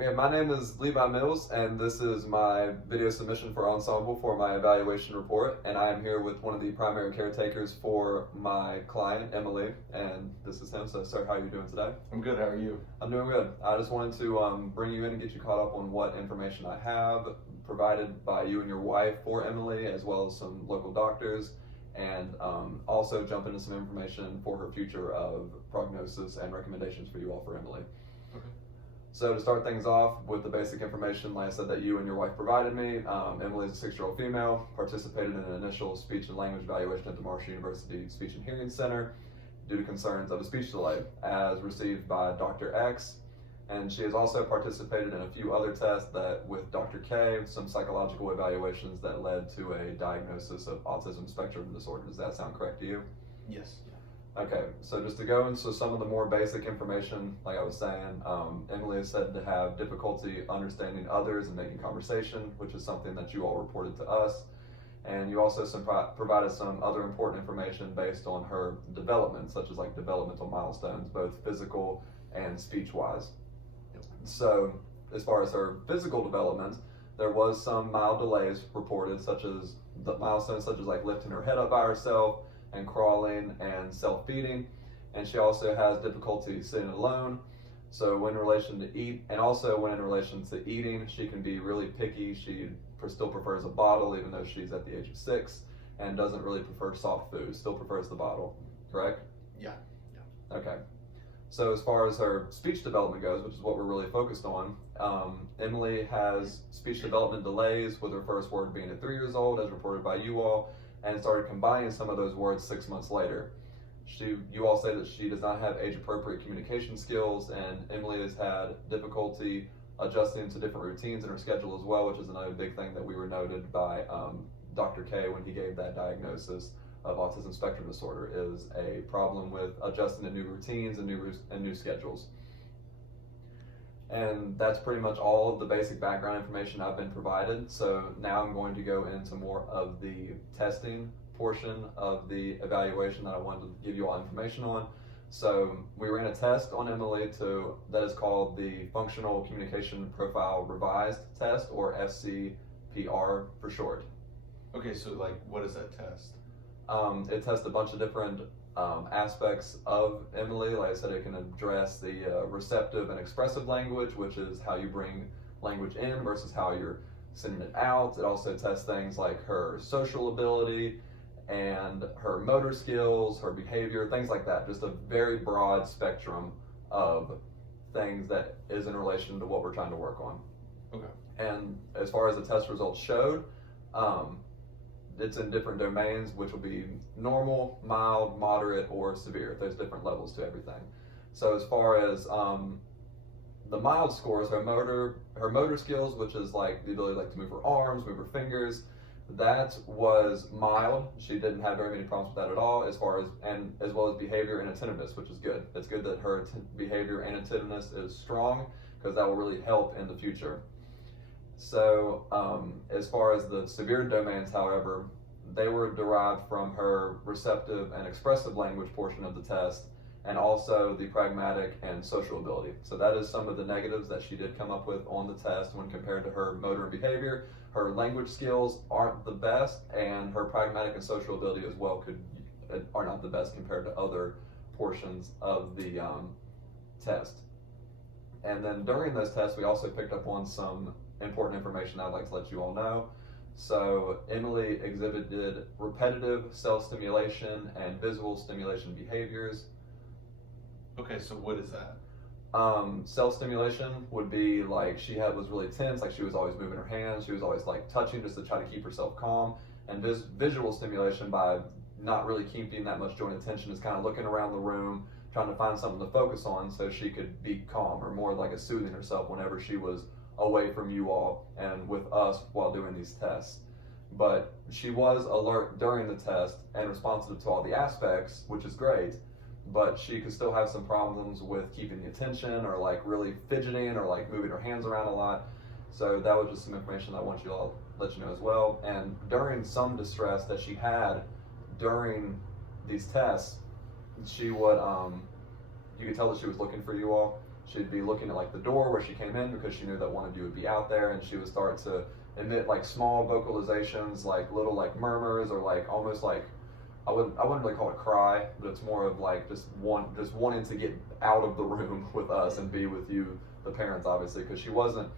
Okay, my name is Levi Mills, and this is my video submission for Ensemble for my evaluation report. And I am here with one of the primary caretakers for my client, Emily, and this is him. So, sir, how are you doing today? I'm good. How are you? I'm doing good. I just wanted to bring you in and get you caught up on what information I have provided by you and your wife for Emily, as well as some local doctors, and also jump into some information for her future of prognosis and recommendations for you all for Emily. Okay. So to start things off with the basic information, like I said, that you and your wife provided me, Emily is a 6-year-old female, participated in an initial speech and language evaluation at the Marshall University Speech and Hearing Center due to concerns of a speech delay, as received by Dr. X. And she has also participated in a few other tests that with Dr. K, some psychological evaluations that led to a diagnosis of autism spectrum disorder. Does that sound correct to you? Yes. Okay, so just to go into some of the more basic information, like I was saying, Emily is said to have difficulty understanding others and making conversation, which is something that you all reported to us. And you also provided some other important information based on her development, such as like developmental milestones, both physical and speech-wise. Yep. So as far as her physical development, there was some mild delays reported, such as the milestones such as like lifting her head up by herself, and crawling and self-feeding, and she also has difficulty sitting alone. So when in relation to eat, and also when in relation to eating, she can be really picky. She still prefers a bottle even though she's at the age of 6, and doesn't really prefer soft food, still prefers the bottle, correct? Yeah. Okay. So as far as her speech development goes, which is what we're really focused on, Emily has speech development delays, with her first word being at 3 years old, as reported by you all, and started combining some of those words 6 months later. You all say that she does not have age-appropriate communication skills, and Emily has had difficulty adjusting to different routines in her schedule as well, which is another big thing that we were noted by Dr. K when he gave that diagnosis of autism spectrum disorder, is a problem with adjusting to new routines and new schedules. And that's pretty much all of the basic background information I've been provided. So now I'm going to go into more of the testing portion of the evaluation that I wanted to give you all information on. So we ran a test on Emily that is called the Functional Communication Profile Revised Test, or FCPR for short. Okay, so like, what is that test? It tests a bunch of different aspects of Emily. Like I said, it can address the receptive and expressive language, which is how you bring language in versus how you're sending it out. It also tests things like her social ability and her motor skills, her behavior, things like that. Just a very broad spectrum of things that is in relation to what we're trying to work on. Okay. And as far as the test results showed, it's in different domains, which will be normal, mild, moderate, or severe. There's different levels to everything. So as far as the mild scores, her motor skills, which is like the ability to move her arms, move her fingers, that was mild. She didn't have very many problems with that at all. As well as behavior and attentiveness, which is good. It's good that her behavior and attentiveness is strong, because that will really help in the future. So as far as the severe domains, however, they were derived from her receptive and expressive language portion of the test, and also the pragmatic and social ability. So that is some of the negatives that she did come up with on the test when compared to her motor and behavior. Her language skills aren't the best, and her pragmatic and social ability as well are not the best compared to other portions of the test. And then during those tests, we also picked up on some important information I'd like to let you all know. So Emily exhibited repetitive self-stimulation and visual stimulation behaviors. Okay, so what is that? Self-stimulation would be like was really tense, like she was always moving her hands, she was always like touching just to try to keep herself calm. And visual stimulation, by not really keeping that much joint attention, is kind of looking around the room, trying to find something to focus on so she could be calm, or more like a soothing herself whenever she was away from you all and with us while doing these tests. But she was alert during the test and responsive to all the aspects, which is great, but she could still have some problems with keeping the attention, or like really fidgeting, or like moving her hands around a lot. So that was just some information I want you all to let you know as well. And during some distress that she had during these tests, she would you could tell that she was looking for you all. She'd be looking at like the door where she came in because she knew that one of you would be out there, and she would start to emit like small vocalizations, like little like murmurs, or like almost like I wouldn't really call it cry, but it's more of like just wanting to get out of the room with us and be with you, the parents, obviously, because she wasn't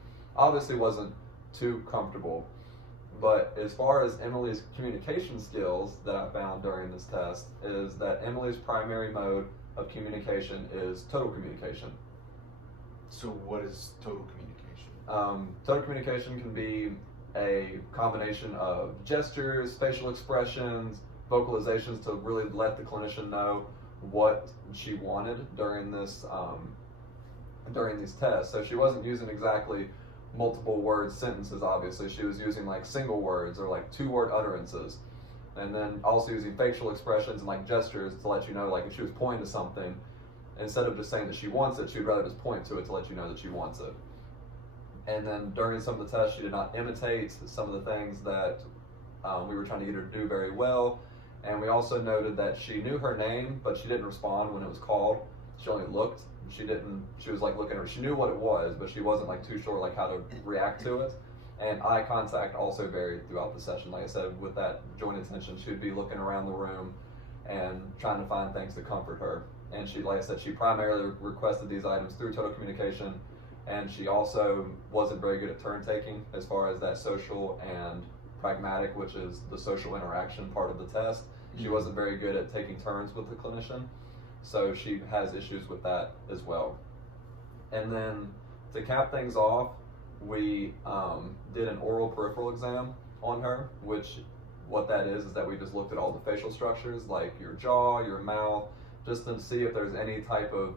too comfortable. But as far as Emily's communication skills that I found during this test is that Emily's primary mode of communication is total communication. So what is total communication? Total communication can be a combination of gestures, facial expressions, vocalizations to really let the clinician know what she wanted during this during these tests. So she wasn't using exactly multiple word sentences. Obviously, she was using like single words or like 2-word utterances, and then also using facial expressions and like gestures to let you know, like if she was pointing to something, instead of just saying that she wants it, she'd rather just point to it to let you know that she wants it. And then during some of the tests, she did not imitate some of the things that we were trying to get her to do very well. And we also noted that she knew her name, but she didn't respond when it was called. She only looked. She was like looking at her. She knew what it was, but she wasn't like too sure like how to react to it. And eye contact also varied throughout the session. Like I said, with that joint attention, she would be looking around the room and trying to find things to comfort her. And she, like I said, she primarily requested these items through total communication. And she also wasn't very good at turn taking as far as that social and pragmatic, which is the social interaction part of the test. She wasn't very good at taking turns with the clinician. So she has issues with that as well. And then to cap things off, we did an oral peripheral exam on her, which what that is that we just looked at all the facial structures, like your jaw, your mouth, just to see if there's any type of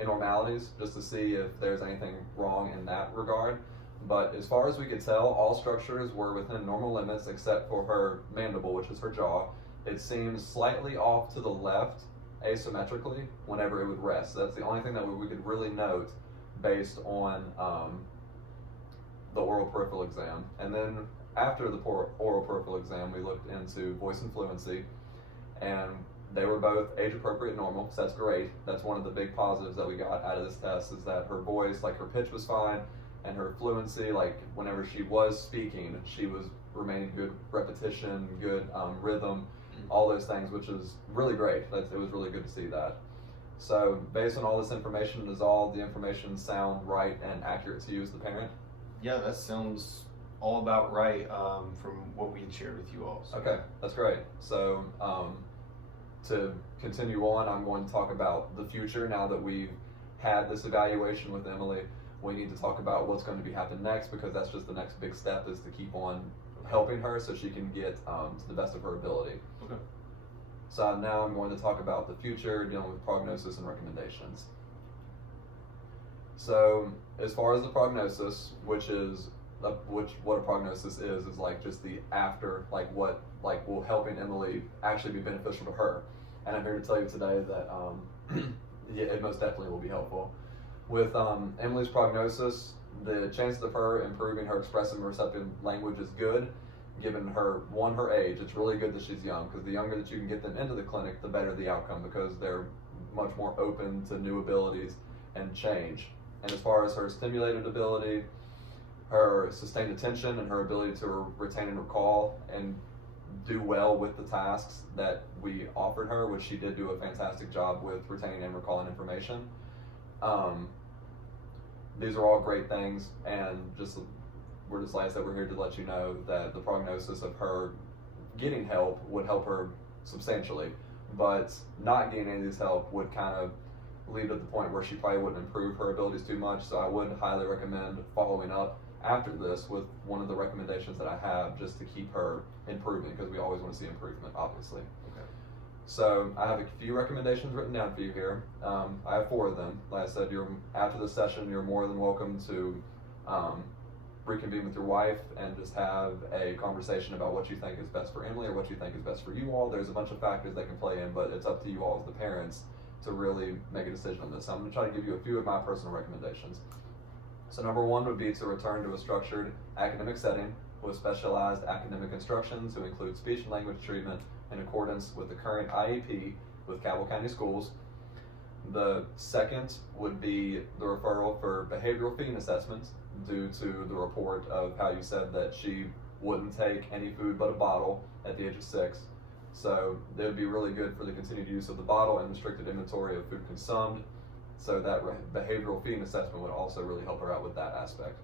abnormalities, just to see if there's anything wrong in that regard. But as far as we could tell, all structures were within normal limits except for her mandible, which is her jaw. It seems slightly off to the left asymmetrically whenever it would rest. So that's the only thing that we could really note based on the oral peripheral exam. And then after the oral peripheral exam, we looked into voice and fluency, and they were both age appropriate normal, so that's great. That's one of the big positives that we got out of this test, is that her voice, like her pitch was fine, and her fluency, like whenever she was speaking, she was remaining good repetition, good rhythm, all those things, which is really great. It was really good to see that. So based on all this information, does all the information sound right and accurate to you as the parent? Yeah, that sounds all about right from what we had shared with you all. So. Okay, that's great. So to continue on, I'm going to talk about the future. Now that we've had this evaluation with Emily, we need to talk about what's going to be happening next, because that's just the next big step, is to keep on helping her so she can get to the best of her ability. Okay. So now I'm going to talk about the future, dealing with prognosis and recommendations. So as far as the prognosis, what a prognosis is like just the after, like what like will helping Emily actually be beneficial to her. And I'm here to tell you today that yeah, it most definitely will be helpful. With Emily's prognosis, the chances of her improving her expressive and receptive language is good, given her age. It's really good that she's young, because the younger that you can get them into the clinic, the better the outcome, because they're much more open to new abilities and change. And as far as her stimulated ability, her sustained attention, and her ability to retain and recall and do well with the tasks that we offered her, which she did do a fantastic job with retaining and recalling information. These are all great things, and we're just like I said, we're here to let you know that the prognosis of her getting help would help her substantially, but not getting any of this help would kind of lead to the point where she probably wouldn't improve her abilities too much. So I would highly recommend following up after this with one of the recommendations that I have, just to keep her improving, because we always want to see improvement, obviously. Okay. So I have a few recommendations written down for you here. I have 4 of them. Like I said, after the session, you're more than welcome to reconvene with your wife and just have a conversation about what you think is best for Emily or what you think is best for you all. There's a bunch of factors that can play in, but it's up to you all as the parents to really make a decision on this. So I'm going to try to give you a few of my personal recommendations. So number 1 would be to return to a structured academic setting with specialized academic instruction to include speech and language treatment in accordance with the current IEP with Cabell County Schools. The second would be the referral for behavioral feeding assessments due to the report of how you said that she wouldn't take any food but a bottle at the age of 6. So it would be really good for the continued use of the bottle and restricted inventory of food consumed. So that behavioral feeding assessment would also really help her out with that aspect.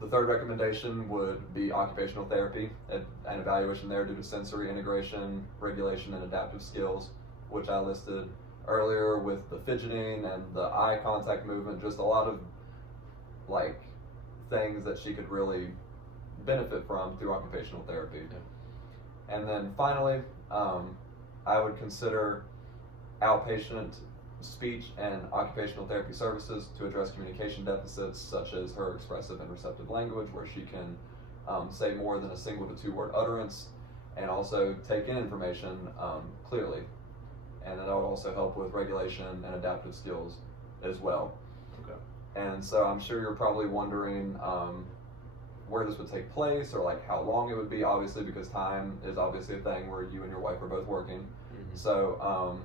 The third recommendation would be occupational therapy, an evaluation there due to sensory integration, regulation, and adaptive skills, which I listed earlier with the fidgeting and the eye contact movement, just a lot of like things that she could really benefit from through occupational therapy. Yeah. And then finally, I would consider outpatient speech and occupational therapy services to address communication deficits such as her expressive and receptive language, where she can say more than a single to 2-word utterance and also take in information clearly. And that would also help with regulation and adaptive skills as well. Okay. And so I'm sure you're probably wondering where this would take place or like how long it would be, obviously, because time is obviously a thing where you and your wife are both working. Mm-hmm. So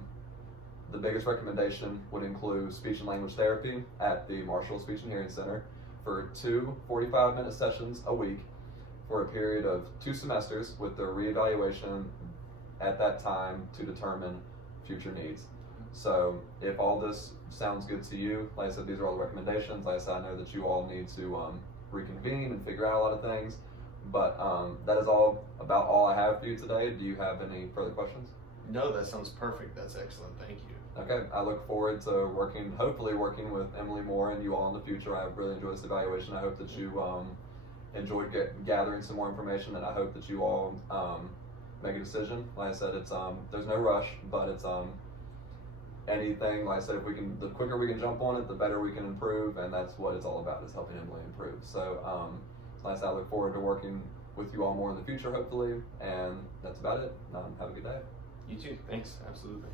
the biggest recommendation would include speech and language therapy at the Marshall Speech and Hearing Center for 2 45-minute sessions a week for a period of 2 semesters with their reevaluation at that time to determine future needs. So if all this sounds good to you, like I said, these are all the recommendations. Like I said, I know that you all need to reconvene and figure out a lot of things, but that is all about all I have for you today. Do you have any further questions? No, that sounds perfect. That's excellent. Thank you. Okay, I look forward to hopefully working with Emily more and you all in the future. I really enjoyed this evaluation. I hope that you enjoyed gathering some more information, and I hope that you all make a decision. Like I said, it's there's no rush, but it's anything. Like I said, the quicker we can jump on it, the better we can improve, and that's what it's all about, is helping Emily improve. So, like I said, I look forward to working with you all more in the future, hopefully, and that's about it. Have a good day. You too. Thanks. Absolutely.